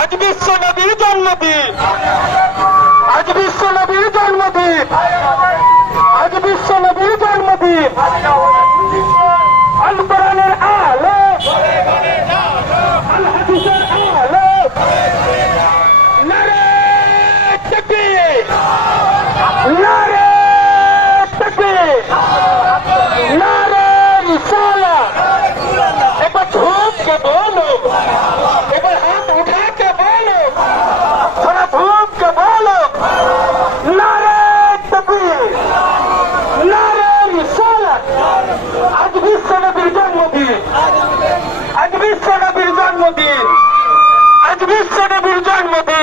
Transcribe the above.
আজ বিশ্ব নবীর জন্মদিন, আজ বিশ্ব নবীর জন্মদিন, আজ বিশ্ব নবীর জন্মদিন। আল কোরআনের আলো, আল হাদিসের আলো, নারে তাকবীর, নারে তাকবীর, নারে রিসালাত। একবার ঝুঁকে বলো, একবার হাত উঠা के बोलो, थोड़ा धूप के बोलो, नारे तकबीर, नारे रिसालत। आज विश्व नबीर जन्मदिन, आज विश्व नबीर जन्मदिन, आज विश्व नबीर जन्मदिन।